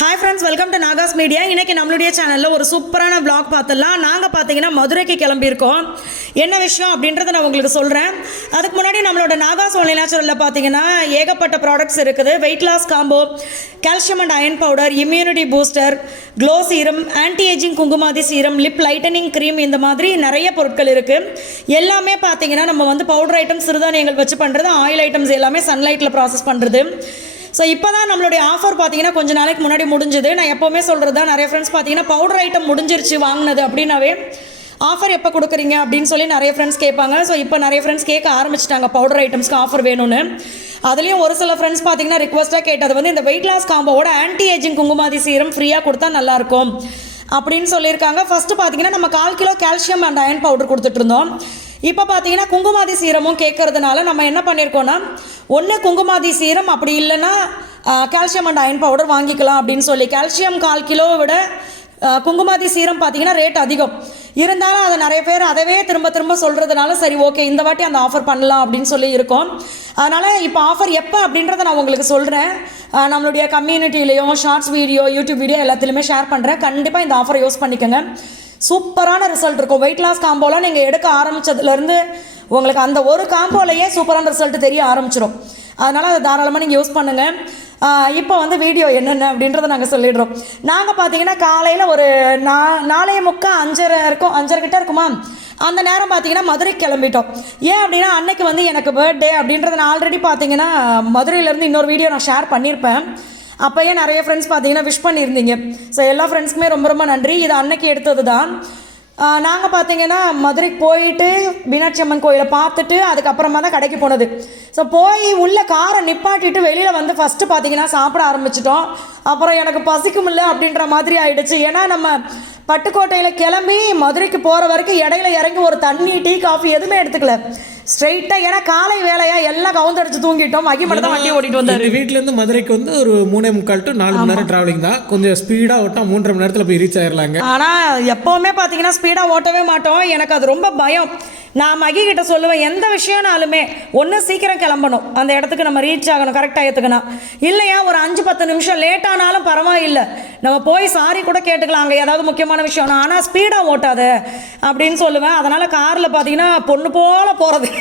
Hi friends, welcome to Nagas Media. இன்னைக்கு நம்மளுடைய சேனல்ல ஒரு சூப்பரான vlog பார்த்தலாம். நாங்க பாத்தீங்கன்னா மதுரைக்கு கிளம்பி இருக்கோம். என்ன விஷயம் அப்படின்றத நான் உங்களுக்கு சொல்றேன். அதுக்கு முன்னாடி நம்மளோட நாகாஸ் ஒன்லி நேச்சுரல்ல பாத்தீங்கன்னா ஏகப்பட்ட ப்ராடக்ட்ஸ் இருக்குது. Weight loss combo, calcium and iron powder, immunity booster, glow serum, anti ageing Kumkumadi serum, lip lightening cream, இந்த மாதிரி நிறைய பொருட்கள் இருக்கு. எல்லாமே பாத்தீங்கன்னா நம்ம வந்து பவுடர் ஐட்டம்ஸ், சிறுதானியங்கள் வச்சு பண்றது, ஆயில் ஐட்டம்ஸ் எல்லாமே சன்லைட்ல ப்ராசஸ் பண்றது. ஸோ இப்போ தான் நம்மளுடைய ஆஃபர் பார்த்தீங்கன்னா கொஞ்சம் நாளைக்கு முன்னாடி முடிஞ்சுது. நான் எப்போவுமே சொல்கிறது தான், நிறைய ஃப்ரெண்ட்ஸ் பார்த்தீங்கன்னா பவுடர் ஐட்டம் முடிஞ்சிருச்சு வாங்கினது அப்படின்னாவே ஆஃபர் எப்போ கொடுக்குறீங்க அப்படின்னு சொல்லி நிறைய ஃப்ரெண்ட்ஸ் கேட்பாங்க. ஸோ இப்போ நிறைய ஃப்ரெண்ட்ஸ் கேட்க ஆரம்பிச்சிட்டாங்க பவுடர் ஐட்டம்ஸ்க்கு ஆஃபர் வேணும்னு. அதுலேயும் ஒரு சில ஃப்ரெண்ட்ஸ் பார்த்தீங்கன்னா ரிக்வஸ்ட்டாக கேட்டது வந்து இந்த வெயிட் லாஸ் காம்போவோட ஆன்டி ஏஜிங் குங்குமாதி சீரம் ஃப்ரீயாக கொடுத்தா நல்லாயிருக்கும் அப்படின்னு சொல்லியிருக்காங்க. ஃபஸ்ட்டு பார்த்தீங்கன்னா நம்ம 1/4 kilo calcium and iron powder கொடுத்துட்ருந்தோம். இப்போ பார்த்தீங்கன்னா குங்குமாதி சீரமும் கேட்கறதுனால நம்ம என்ன பண்ணியிருக்கோன்னா, ஒன்று குங்குமாதி சீரம், அப்படி இல்லைன்னா கால்சியம் அண்ட் அயன் பவுடர் வாங்கிக்கலாம் அப்படின்னு சொல்லி. கால்சியம் 1/4 கிலோவை விட குங்குமாதி சீரம் பார்த்தீங்கன்னா ரேட் அதிகம் இருந்தாலும் அதை நிறைய பேர் அதவே திரும்ப திரும்ப சொல்கிறதுனால சரி ஓகே இந்த வாட்டி அந்த ஆஃபர் பண்ணலாம் அப்படின்னு சொல்லி இருக்கோம். அதனால் இப்போ ஆஃபர் எப்போ அப்படின்றத நான் உங்களுக்கு சொல்கிறேன். நம்மளுடைய கம்யூனிட்டிலையும் ஷார்ட்ஸ் வீடியோ, யூடியூப் வீடியோ எல்லாத்துலேயுமே ஷேர் பண்ணுறேன். கண்டிப்பாக இந்த ஆஃபரை யூஸ் பண்ணிக்கோங்க. சூப்பரான ரிசல்ட் இருக்கும். வெயிட் லாஸ் காம்போலாம் நீங்கள் எடுக்க ஆரம்பித்ததுலேருந்து உங்களுக்கு அந்த ஒரு காம்போலையே சூப்பரான ரிசல்ட் தெரிய ஆரம்பிச்சிடும். அதனால் அதை தாராளமாக நீங்கள் யூஸ் பண்ணுங்கள். இப்போ வந்து வீடியோ என்னென்ன அப்படின்றத நாங்கள் சொல்லிடுறோம். நாங்கள் பார்த்தீங்கன்னா காலையில் ஒரு 4:45 5:30 இருக்கும், 5:30 கிட்ட இருக்குமா, அந்த நேரம் பார்த்தீங்கன்னா மதுரைக்கு கிளம்பிட்டோம். ஏன் அப்படின்னா அன்னைக்கு வந்து எனக்கு பர்த்டே அப்படின்றத நான் ஆல்ரெடி பார்த்தீங்கன்னா மதுரையிலேருந்து இன்னொரு வீடியோ நான் ஷேர் பண்ணியிருப்பேன். அப்போயே நிறைய ஃப்ரெண்ட்ஸ் பார்த்தீங்கன்னா விஷ் பண்ணியிருந்தீங்க. ஸோ எல்லா ஃப்ரெண்ட்ஸ்க்குமே ரொம்ப ரொம்ப நன்றி. இது அன்னைக்கு எடுத்தது தான். நாங்கள் பார்த்தீங்கன்னா மதுரைக்கு போயிட்டு மீனாட்சி அம்மன் கோயிலை பார்த்துட்டு அதுக்கப்புறமா தான் கடைக்கு போனது. ஸோ போய் உள்ள காரை நிப்பாட்டிட்டு வெளியில் வந்து ஃபஸ்ட்டு பார்த்தீங்கன்னா சாப்பிட ஆரம்பிச்சிட்டோம். அப்புறம் எனக்கு பசிக்கும் இல்லை அப்படின்ற மாதிரி ஆயிடுச்சு. ஏன்னா நம்ம பட்டுக்கோட்டையில் கிளம்பி மதுரைக்கு போகிற வரைக்கும் இடையில இறங்கி ஒரு தண்ணி, டீ, காஃபி எதுவுமே எடுத்துக்கல. ஸ்ட்ரெயிட்டாக ஏன்னா காலை வேலையா எல்லாம் கவுந்தடிச்சு தூங்கிட்டோம். மகி மட்டும் தான் வண்டி ஓட்டிட்டு வந்தாரு. வீட்டிலேருந்து மதுரைக்கு வந்து ஒரு 3:45 to 4 மணி நேரம் டிராவலிங் தான். கொஞ்சம் ஸ்பீடாக ஓட்டா 3.5 மணி நேரத்தில் போய் ரீச் ஆயிடலாங்க. ஆனால் எப்போவுமே பார்த்தீங்கன்னா ஸ்பீடாக ஓட்டவே மாட்டோம். எனக்கு அது ரொம்ப பயம். நான் மகி கிட்ட சொல்லுவேன், எந்த விஷயம்னாலுமே ஒன்று சீக்கிரம் கிளம்பணும், அந்த இடத்துக்கு நம்ம ரீச் ஆகணும் கரெக்டாக ஏற்றுக்கணும். இல்லையா ஒரு 5-10 நிமிஷம் லேட் ஆனாலும் பரவாயில்லை, நம்ம போய் சாரி கூட கேட்டுக்கலாம் அங்கே ஏதாவது முக்கியமான விஷயம். ஆனால் ஸ்பீடாக ஓட்டாத அப்படின்னு சொல்லுவேன். அதனால் காரில் பார்த்தீங்கன்னா பொண்ணு போல் போகிறது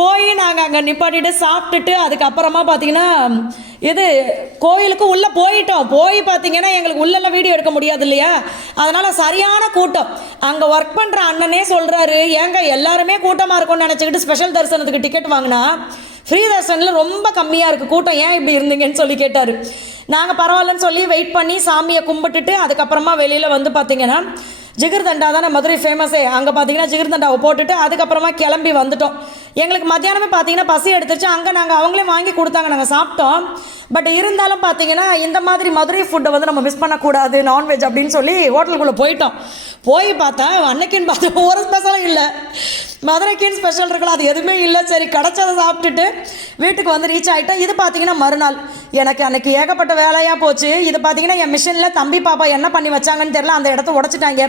போய் நாங்கள் அங்கே நிப்பாட்டிட்டு சாப்பிட்டுட்டு அதுக்கப்புறமா பார்த்தீங்கன்னா இது கோயிலுக்கு உள்ளே போயிட்டோம். போய் பார்த்தீங்கன்னா எங்களுக்கு உள்ளெல்லாம் வீடியோ எடுக்க முடியாது இல்லையா, அதனால் சரியான கூட்டம். அங்கே ஒர்க் பண்ணுற அண்ணனே சொல்கிறாரு, ஏங்க எல்லாருமே கூட்டமாக இருக்கும்னு நினச்சிக்கிட்டு ஸ்பெஷல் தரிசனத்துக்கு டிக்கெட் வாங்கினா ஃப்ரீ தரிசனில் ரொம்ப கம்மியாக இருக்குது கூட்டம், ஏன் இப்படி இருந்தீங்கன்னு சொல்லி கேட்டார். நாங்கள் பரவாயில்லன்னு சொல்லி வெயிட் பண்ணி சாமியை கும்பிட்டுட்டு அதுக்கப்புறமா வெளியில் வந்து பார்த்தீங்கன்னா ஜிகிர்தண்டா தானே மதுரை ஃபேமஸே, அங்கே பார்த்தீங்கன்னா ஜிகிர்தண்டாவை போட்டுட்டு அதுக்கப்புறமா கிளம்பி வந்துட்டோம். எங்களுக்கு மத்தியானமே பார்த்தீங்கன்னா பசி எடுத்துச்சு. அங்கே நாங்கள் அவங்களே வாங்கி கொடுத்தாங்க, நாங்கள் சாப்பிட்டோம். பட் இருந்தாலும் பார்த்தீங்கன்னா இந்த மாதிரி மதுரை ஃபுட்டை வந்து நம்ம மிஸ் பண்ணக்கூடாது, நான்வெஜ் அப்படின்னு சொல்லி ஹோட்டலுக்குள்ளே போயிட்டோம். போய் பார்த்தா அன்னைக்குன்னு பார்த்தா ஒரு ஸ்பெஷலும் இல்லை. மதுரைக்குன்னு ஸ்பெஷல் இருக்கலாம், அது எதுவுமே இல்லை. சரி கிடச்சதை சாப்பிட்டுட்டு வீட்டுக்கு வந்து ரீச் ஆகிட்டேன். இது பார்த்தீங்கன்னா மறுநாள் எனக்கு அன்னைக்கு ஏகப்பட்ட வேலையாக போச்சு. இது பார்த்தீங்கன்னா என் மிஷினில் தம்பி பாப்பா என்ன பண்ணி வச்சாங்கன்னு தெரியல, அந்த இடத்த உடச்சிட்டாங்க.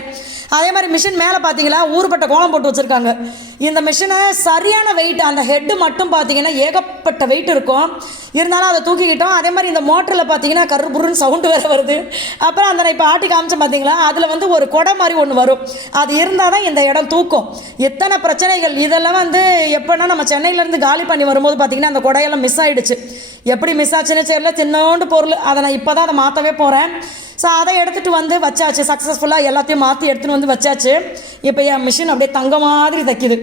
அதே மாதிரி மிஷின் மேலே பார்த்தீங்களா ஊறுபட்ட கோலம் போட்டு வச்சுருக்காங்க. இந்த மிஷினை சரியான வெயிட், அந்த ஹெட்டு மட்டும் பார்த்தீங்கன்னா ஏகப்பட்ட வெயிட் இருக்கும். இருந்தாலும் அதை தூக்கிக்கிட்டோம். அதே மாதிரி இந்த மோட்டரில் பார்த்தீங்கன்னா கருபுருன்னு சவுண்டு வேறு வருது. அப்புறம் அந்த இப்போ ஆட்டி காமிச்சு பார்த்தீங்களா, அதில் வந்து ஒரு கொடை மாதிரி ஒன்று வரும், அது இருந்தால் தான் இந்த இடம் தூக்கும். எத்தனை பிரச்சனைகள் இதெல்லாம் வந்து எப்போனா நம்ம சென்னையிலேருந்து காலி பண்ணி வரும்போது பார்த்தீங்கன்னா அந்த கொடையெல்லாம் மிஸ் ஆகிடுச்சு. எப்படி மிஸ் ஆச்சுன்னு தெரியல, சின்னோண்டு பொருள். அதை நான் இப்போ தான் அதை மாற்றவே போகிறேன். ஸோ அதை எடுத்துகிட்டு வந்து வச்சாச்சு, சக்ஸஸ்ஃபுல்லாக எல்லாத்தையும் மாற்றி எடுத்துகிட்டு வந்து வச்சாச்சு. இப்போ என் மிஷின் அப்படியே தங்க மாதிரி தைக்குது.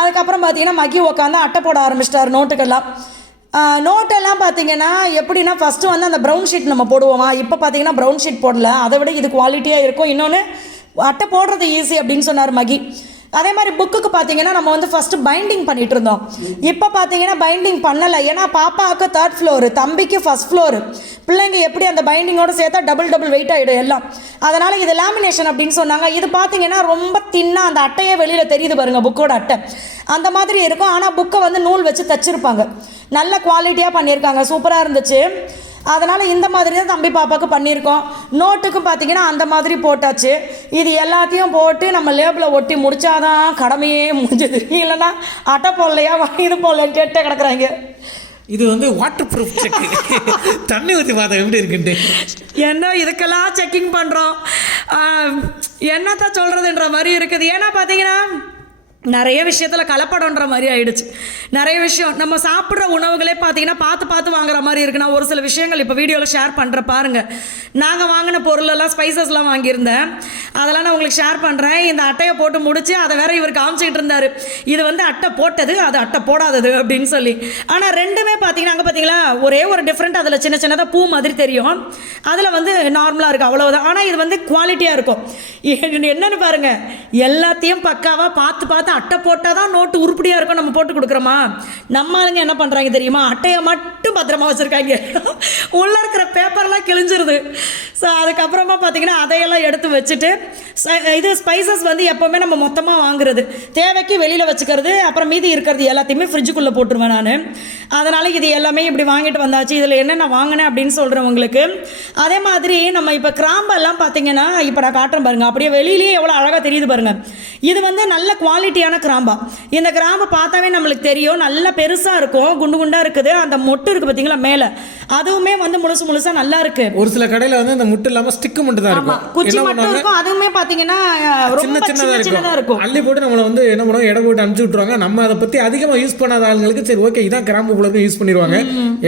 அதுக்கப்புறம் பார்த்தீங்கன்னா மகி உட்காந்து அட்டை போட ஆரம்பிச்சிட்டார் நோட்டுக்கெல்லாம். நோட்டெல்லாம் பார்த்தீங்கன்னா எப்படின்னா ஃபஸ்ட்டு வந்து அந்த ப்ரௌன் ஷீட் நம்ம போடுவோமா, இப்போ பார்த்தீங்கன்னா ப்ரௌன் ஷீட் போடல, அதை விட இது குவாலிட்டியாக இருக்கும். இன்னொன்று அட்டை போடுறது ஈஸி அப்படின்னு சொன்னார் மகி. அதே மாதிரி புக்குக்கு பார்த்தீங்கன்னா நம்ம வந்து ஃபஸ்ட்டு பைண்டிங் பண்ணிகிட்டு இருந்தோம். இப்போ பார்த்தீங்கன்னா பைண்டிங் பண்ணலை. ஏன்னா பாப்பாவுக்கு 3rd ஃப்ளோரு, தம்பிக்கு 1st ஃப்ளோரு. பிள்ளைங்க எப்படி அந்த பைண்டிங்கோடு சேர்த்தா டபுள் வெயிட் ஆகிடும் எல்லாம். அதனால் இது லேமினேஷன் அப்படின்னு சொன்னாங்க. இது பார்த்தீங்கன்னா ரொம்ப தின்னாக அந்த அட்டையே வெளியில் தெரியுது பாருங்கள், புக்கோட அட்டை அந்த மாதிரி இருக்கும். ஆனால் புக்கை வந்து நூல் வச்சு தச்சிருப்பாங்க, நல்ல குவாலிட்டியாக பண்ணியிருக்காங்க, சூப்பராக இருந்துச்சு. அதனால் இந்த மாதிரி தான் தம்பி பாப்பாவுக்கு பண்ணியிருக்கோம். நோட்டுக்கும் பார்த்தீங்கன்னா அந்த மாதிரி போட்டாச்சு. இது எல்லாத்தையும் போட்டு நம்ம லேபில் ஒட்டி முடித்தாதான் கடமையே முடிஞ்சது. இல்லைன்னா அட்டை போடலையா இது போடலன்னு கேட்டே கிடக்குறாங்க. இது வந்து வாட்டர் ப்ரூஃப் செக். தண்ணி ஊற்றி பார்த்தா எப்படி இருக்குன்ட்டு. என்ன இதுக்கெல்லாம் செக்கிங் பண்ணுறோம், என்னத்தான் சொல்கிறதுன்ற மாதிரி இருக்குது. ஏன்னா பார்த்தீங்கன்னா நிறைய விஷயத்தில் கலப்படன்ற மாதிரி ஆயிடுச்சு. நிறைய விஷயம் நம்ம சாப்பிட்ற உணவுகளே பார்த்தீங்கன்னா பார்த்து பார்த்து வாங்குற மாதிரி இருக்கு. நான் ஒரு சில விஷயங்கள் இப்போ வீடியோவில் ஷேர் பண்ணுறேன் பாருங்கள். நாங்கள் வாங்கின பொருளெல்லாம் ஸ்பைசஸ்லாம் வாங்கியிருந்தேன், அதெல்லாம் நான் உங்களுக்கு ஷேர் பண்ணுறேன். இந்த அட்டையை போட்டு முடிச்சு அதை வேற இவர் காமிச்சிக்கிட்டு இருந்தார். இது வந்து அட்டை போட்டது, அது அட்டை போடாதது அப்படின்னு சொல்லி. ஆனால் ரெண்டுமே பார்த்தீங்கன்னா அங்கே பார்த்தீங்களா ஒரே ஒரு டிஃப்ரெண்ட். அதில் சின்ன சின்னதாக பூ மாதிரி தெரியும், அதில் வந்து நார்மலாக இருக்குது, அவ்வளோதான். ஆனால் இது வந்து குவாலிட்டியாக இருக்கும். என்னன்னு பாருங்கள், எல்லாத்தையும் பக்காவாக பார்த்து பார்த்து அட்டை போட்டால் தான் நோட்டு உருப்படியாக இருக்கும், நம்ம போட்டு கொடுக்குறோமா. நம்ம ஆளுங்க என்ன பண்ணுறாங்க தெரியுமா, அட்டையை மட்டும் பத்திரமா வச்சுருக்காங்க, உள்ளே இருக்கிற பேப்பர்லாம் கிழிஞ்சிருது. ஸோ அதுக்கப்புறமா பார்த்தீங்கன்னா அதையெல்லாம் எடுத்து வச்சுட்டு இது ஸ்பைசஸ் வந்து எப்போவுமே நம்ம மொத்தமாக வாங்குறது, தேவைக்கு வெளியில் வச்சுக்கிறது, அப்புறம் மீதி இருக்கிறது எல்லாத்தையுமே ஃப்ரிட்ஜுக்குள்ளே போட்டுருவேன் நான். அதனால் இது எல்லாமே இப்படி வாங்கிட்டு வந்தாச்சு. இதில் என்னென்ன வாங்கினேன் அப்படின்னு சொல்கிறேன் உங்களுக்கு. அதே மாதிரி நம்ம இப்போ கிராம்பெல்லாம் பார்த்தீங்கன்னா இப்போ நான் காட்டுறேன் பாருங்கள், அப்படியே வெளியிலேயே எவ்வளோ அழகாக தெரியுது பாருங்கள். இது வந்து நல்ல குவாலிட்டியான கிராம்பா. இந்த கிராம்பை பார்த்தாவே நம்மளுக்கு தெரியும், நல்ல பெருசாக இருக்கும், குண்டு குண்டாக இருக்குது. அந்த மொட்டு இருக்குது பார்த்தீங்களா மேலே, அதுவுமே வந்து முழுசாக நல்லா இருக்கு. ஒரு சில கடையில் வந்து அந்த முட்டு இல்லாமல் ஸ்டிக்கு மட்டும் தான் இருக்கும், குச்சி மட்டும் இருக்கும். அதுவுமே பார்த்தீங்கன்னா ரொம்ப சின்னதாக இருக்கும். அள்ளி போட்டு நம்மளை வந்து என்ன பண்ணுவோம், எடை போட்டு அனுப்பிச்சு விட்ருவாங்க. நம்ம அதை பற்றி அதிகமாக யூஸ் பண்ணாத ஆளுங்களுக்கு சரி ஓகே இதான் கிராம்பு போல யூஸ் பண்ணிடுவாங்க.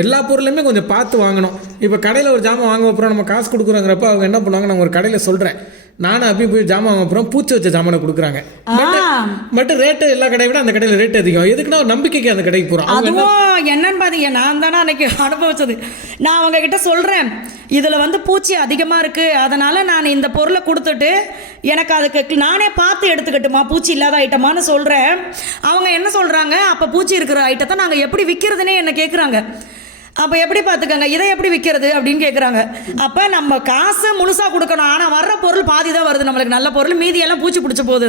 எல்லா பொருளுமே கொஞ்சம் பார்த்து வாங்கணும். இப்போ கடையில் ஒரு ஜாமான் வாங்க அப்புறம் நம்ம காசு கொடுக்குறோங்கிறப்ப அவங்க என்ன பண்ணுவாங்க, நான் ஒரு கடையில் சொல்கிறேன், நானும் அப்படி போய் ஜாமான் வாங்க அப்புறம் பூச்சி வச்ச ஜாமானை கொடுக்குறாங்க. பட் ரேட்டு எல்லா கடையை விட அந்த கடையில் ரேட் அதிகம். எதுக்குன்னா ஒரு நம்பிக்கைக்கு அந்த கடைக்கு போகிறோம். அதுவும் என்னன்னு பார்த்தீங்க, நான் தானே அன்னைக்கு அனுபவிச்சது. நான் அவங்க கிட்ட சொல்கிறேன், இதில் வந்து பூச்சி அதிகமாக இருக்குது, அதனால் நான் இந்த பொருளை கொடுத்துட்டு எனக்கு அதுக்கு நானே பார்த்து எடுத்துக்கட்டுமா, பூச்சி இல்லாத ஐட்டமானு சொல்கிறேன். அவங்க என்ன சொல்கிறாங்க, அப்போ பூச்சி இருக்கிற ஐட்டத்தை நாங்கள் எப்படி விற்கிறதுனே என்ன கேட்குறாங்க. அப்போ எப்படி பார்த்துக்கங்க, இதை எப்படி விற்கிறது அப்படின்னு கேட்குறாங்க. அப்போ நம்ம காசு முழுசாக கொடுக்கணும், ஆனால் வர்ற பொருள் பாதி தான் வருது நம்மளுக்கு, நல்ல பொருள், மீதியெல்லாம் பூச்சி பிடிச்ச போகுது.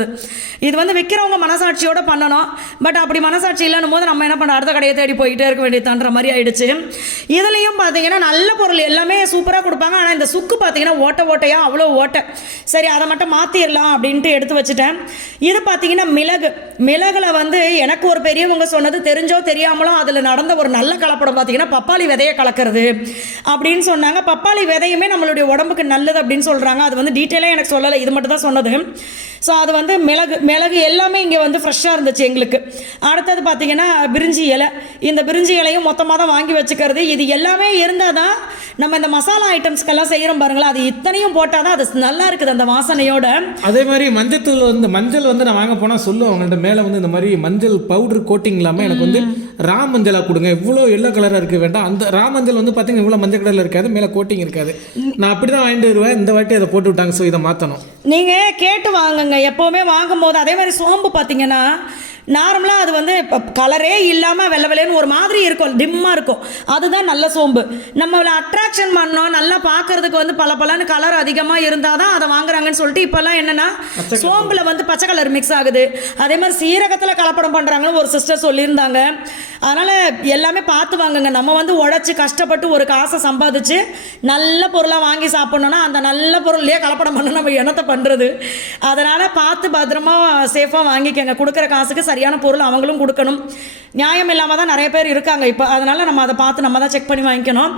இது வந்து விற்கிறவங்க மனசாட்சியோடு பண்ணணும். பட் அப்படி மனசாட்சி இல்லைன்னும் போது நம்ம என்ன பண்ண, அடுத்த கடையை தேடி போயிட்டே இருக்க வேண்டியதுன்ற மாதிரி ஆயிடுச்சு. இதுலேயும் பார்த்தீங்கன்னா நல்ல பொருள் எல்லாமே சூப்பராக கொடுப்பாங்க, ஆனால் இந்த சுக்கு பார்த்தீங்கன்னா ஓட்டையாக அவ்வளோ ஓட்டை. சரி அதை மட்டும் மாற்றிடலாம் அப்படின்ட்டு எடுத்து வச்சுட்டேன். இது பார்த்தீங்கன்னா மிளகுல வந்து எனக்கு ஒரு பெரியவங்க சொன்னது, தெரிஞ்சோ தெரியாமலோ அதில் நடந்த ஒரு நல்ல கலப்படம் பார்த்தீங்கன்னா பப்பாளி விதையை கலக்கிறது அப்படின்னு சொன்னாங்க. பப்பாளி விதையுமே நம்மளுடைய உடம்புக்கு நல்லது அப்படின்னு சொல்கிறாங்க. அது வந்து டீட்டெயிலாக எனக்கு சொல்லலை, இது மட்டும் தான் சொன்னது. ஸோ அது வந்து மிளகு எல்லாமே இங்கே வந்து ஃப்ரெஷ்ஷாக இருந்துச்சு எங்களுக்கு. அடுத்தது பார்த்தீங்கன்னா பிரிஞ்சி இலை. இந்த பிரிஞ்சி இலையும் மொத்தமாக தான் வாங்கி வச்சுக்கிறது. இது எல்லாமே இருந்தால் தான் நம்ம இந்த மசாலா ஐட்டம்ஸ்க்கெல்லாம் செய்கிறோம் பாருங்களா, அது இத்தனையும் போட்டால் தான் அது நல்லா இருக்குது அந்த வாசனையோட. அதே மாதிரி மஞ்சள் வந்து நான் வாங்க போனால் சொல்லுவேன் அவங்கள்ட்ட, மேலே வந்து இந்த மாதிரி மஞ்சள் பவுடர் கோட்டிங் இல்லாமல் எனக்கு வந்து ரா மஞ்சளாக கொடுங்க, இவ்வளோ எல்லோ கலராக இருக்க வேண்டாம். அந்த ரா மஞ்சள் வந்து பார்த்தீங்கன்னா இவ்வளோ மஞ்சள் கலரில் இருக்காது, மேலே கோட்டிங் இருக்காது. நான் அப்படி தான் வாங்கிட்டு வருவேன். இந்த வாட்டி அதை போட்டு விட்டாங்க. ஸோ இதை மாற்றணும். நீங்கள் கேட்டு வாங்குங்க எப்போவுமே வாங்கும் போது. அதே மாதிரி சோம்பு பார்த்தீங்கன்னா நார்மலாக அது வந்து இப்போ கலரே இல்லாமல் வெள்ளை வெள்ளைன்னு ஒரு மாதிரி இருக்கும், டிம்மாக இருக்கும், அதுதான் நல்ல சோம்பு. நம்மளை அட்ராக்ஷன் பண்ணோம், நல்லா பார்க்கறதுக்கு வந்து பலன்னு கலர் அதிகமாக இருந்தால் தான் அதை வாங்குறாங்கன்னு சொல்லிட்டு இப்போல்லாம் என்னென்னா சோம்பில் வந்து பச்சை கலர் மிக்ஸ் ஆகுது. அதே மாதிரி சீரகத்தில் கலப்படம் பண்ணுறாங்கன்னு ஒரு சிஸ்டர் சொல்லியிருந்தாங்க. அதனால் எல்லாமே பார்த்து வாங்குங்க. நம்ம வந்து உழைச்சி கஷ்டப்பட்டு ஒரு காசை சம்பாதிச்சு நல்ல பொருளாக வாங்கி சாப்பிட்ணுன்னா அந்த நல்ல பொருள்லேயே கலப்படம் பண்ண நம்ம என்னத்தை பண்ணுறது. அதனால் பார்த்து பத்திரமா சேஃபாக வாங்கிக்கங்க. கொடுக்குற காசுக்கு சரியான பொருள் அவங்களும் கொடுக்கணும். நியாயம் இல்லாமல் தான் நிறைய பேர் இருக்காங்க இப்போ. அதனால் நம்ம அதை பார்த்து நம்ம தான் செக் பண்ணி வாங்கிக்கணும்.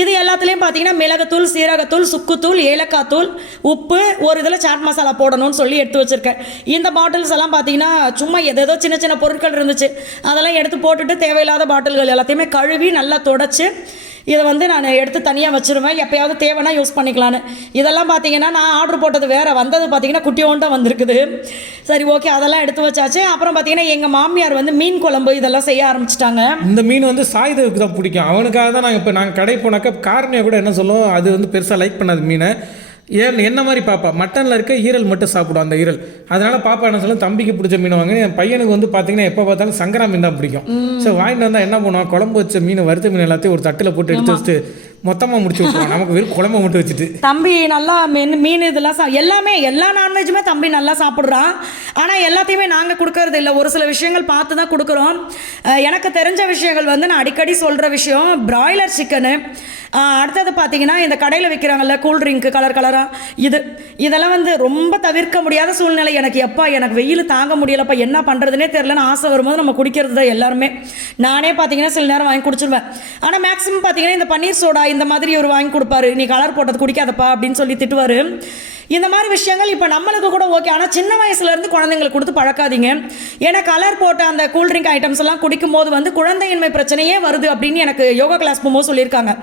இது எல்லாத்துலேயும் பார்த்தீங்கன்னா மிளகுத்தூள், சீரகத்தூள், சுக்குத்தூள், ஏலக்காய் தூள், உப்பு, ஒரு இதில் சாட் மசாலா போடணும்னு சொல்லி எடுத்து வச்சுருக்கேன். இந்த பாட்டில்ஸ் எல்லாம் பார்த்தீங்கன்னா சும்மா ஏதோ சின்ன சின்ன பொருட்கள் இருந்துச்சு, அதெல்லாம் எடுத்து போட்டுட்டு தேவையில்லாத பாட்டில்கள் எல்லாத்தையுமே கழுவி நல்லா தொடச்சி இதை வந்து நான் எடுத்து தனியாக வச்சுருவேன். எப்போயாவது தேவைன்னா யூஸ் பண்ணிக்கலான்னு. இதெல்லாம் பார்த்தீங்கன்னா நான் ஆர்டர் போட்டது வேறு, வந்தது பார்த்தீங்கன்னா குட்டியோண்டாக வந்திருக்குது. சரி ஓகே, அதெல்லாம் எடுத்து வச்சாச்சு. அப்புறம் பார்த்தீங்கன்னா எங்கள் மாமியார் வந்து மீன் குழம்பு இதெல்லாம் செய்ய ஆரம்பிச்சிட்டாங்க. இந்த மீன் வந்து சாயுதவுக்கு தான் பிடிக்கும், அவனுக்காக தான் நாங்கள் கடை போனாக்கா காரணியாக கூட என்ன சொல்லுவோம், அது வந்து பெருசாக லைக் பண்ணாது மீனை. என்ன மாதிரி பாப்பா மட்டனில் இருக்க ஈரல் மட்டும் சாப்பிடும், அந்த ஈரல். அதனால் பாப்பா என்ன சொல்லும், தம்பிக்கு பிடிச்ச மீன் வாங்க. என் பையனுக்கு வந்து பார்த்தீங்கன்னா எப்போ பார்த்தாலும் சங்கரா மீன் தான் பிடிக்கும். ஸோ வாங்கிட்டு வந்தால் என்ன பண்ணுவான், குழம்பு வச்ச மீன், வறுத்த மீன் எல்லாத்தையும் ஒரு தட்டில் போட்டு எடுத்து வச்சுட்டு மொத்தமாக முடிச்சு விட்டுருவோம், நமக்கு வெறும் குழம்பு மட்டும் வச்சுட்டு. தம்பி நல்லா மீன் இதெல்லாம் எல்லாமே எல்லா நான்வெஜ்ஜுமே தம்பி நல்லா சாப்பிட்றான். ஆனால் எல்லாத்தையுமே நாங்கள் கொடுக்கறது இல்லை, ஒரு சில விஷயங்கள் பார்த்து தான் கொடுக்குறோம். எனக்கு தெரிஞ்ச விஷயங்கள் வந்து நான் அடிக்கடி சொல்கிற விஷயம் பிராய்லர் சிக்கனு, அடுத்தது பார்த்தீங்கன்னா இந்த கடையில் விற்கிறாங்கல்ல கூல்ட்ரிங்க்கு கலர் கலராக இதெல்லாம் வந்து ரொம்ப தவிர்க்க முடியாத சூழ்நிலை. எனக்கு வெயில் தாங்க முடியலப்பா, என்ன பண்ணுறதுனே தெரிலன்னு ஆசை வரும்போது நம்ம குடிக்கிறது தான் எல்லாருமே. நானே பார்த்தீங்கன்னா சில நேரம் வாங்கி குடிச்சிருவேன். ஆனால் மேக்ஸிமம் பார்த்தீங்கன்னா இந்த பன்னீர் சோடா இந்த மாதிரி ஒரு வாங்கி கொடுப்பாரு, நீ கலர் போட்டது குடிக்காதப்பா அப்படின்னு சொல்லி திட்டுவார். இந்த மாதிரி விஷயங்கள் இப்போ நம்மளுக்கு கூட ஓகே, ஆனால் சின்ன வயசுலேருந்து குழந்தைங்களுக்கு கொடுத்து பழக்காதீங்க. ஏன்னா கலர் போட்ட அந்த கூல்ட்ரிங்க் ஐட்டம்ஸ் எல்லாம் குடிக்கும் போது வந்து குழந்தையின்மை பிரச்சனையே வருது அப்படின்னு எனக்கு யோகா கிளாஸ் போகும்போது சொல்லியிருக்காங்க.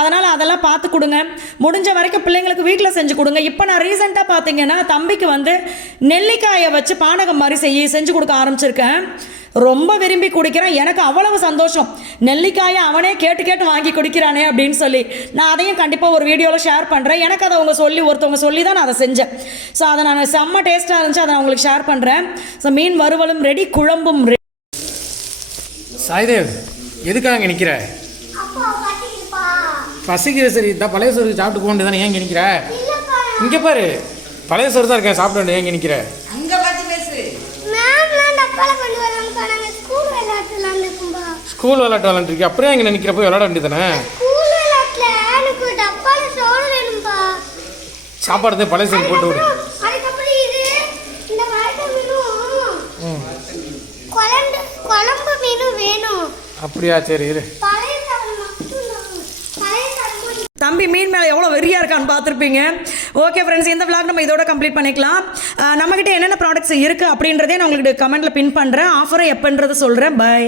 அதனால் அதெல்லாம் பார்த்து கொடுங்க, முடிஞ்ச வரைக்கும் பிள்ளைங்களுக்கு வீட்டில் செஞ்சு கொடுங்க. இப்போ நான் ரீசெண்டாக பார்த்தீங்கன்னா தம்பிக்கு வந்து நெல்லிக்காயை வச்சு பானகம் மாதிரி செஞ்சு கொடுக்க ஆரம்பிச்சிருக்கேன். ரொம்ப விரும்பி குடிக்கிறான், எனக்கு அவ்வளவு சந்தோஷம். நெல்லிக்காயை அவனே கேட்டு வாங்கி குடிக்கிறானே அப்படின்னு சொல்லி நான் அதையும் கண்டிப்பாக ஒரு வீடியோவில் ஷேர் பண்ணுறேன். எனக்கு அதை ஒருத்தவங்க சொல்லி தான் நான் அதை செஞ்சேன். ஸோ அதை நான் செம்ம டேஸ்ட்டாக இருந்துச்சு, அதை நான் உங்களுக்கு ஷேர் பண்ணுறேன். ஸோ மீன் வறுவலும் ரெடி, குழம்பும் ரெடி. சாய்தேவ், எதுக்காக இங்கே நிற்கிற? பசிக்கிற. சரி, இந்த பழைய சோறு சாப்பிட்டு போக வேண்டியதானே, ஏன் இங்கே நிற்கிற? இங்கே பாரு, பழைய சோறு தான் இருக்கேன், சாப்பிட வேண்டிய, ஏன் இங்கே நிற்கிற? ஸ்கூல் விளையாட்டு விளாண்டுருக்கேன், அப்புறம் இங்கே நிற்கிற, போய் விளையாட வேண்டியதானே? சாப்பாடு பழைய சோறு போட்டு விடு. அப்படியா, சரி இரு. தம்பி மீன் மேலே எவ்வளோ வெறியாக இருக்கான்னு பார்த்துருப்பீங்க. ஓகே ஃப்ரெண்ட்ஸ், இந்த vlog நம்ம இதோட கம்ப்ளீட் பண்ணிக்கலாம். நம்மக்கிட்ட என்னென்ன ப்ராடக்ட்ஸ் இருக்குது அப்படின்றதே நான் உங்களுக்கு கமெண்ட்டில் பின் பண்ணுறேன். ஆஃபரை எப்போன்றது சொல்கிறேன். பை.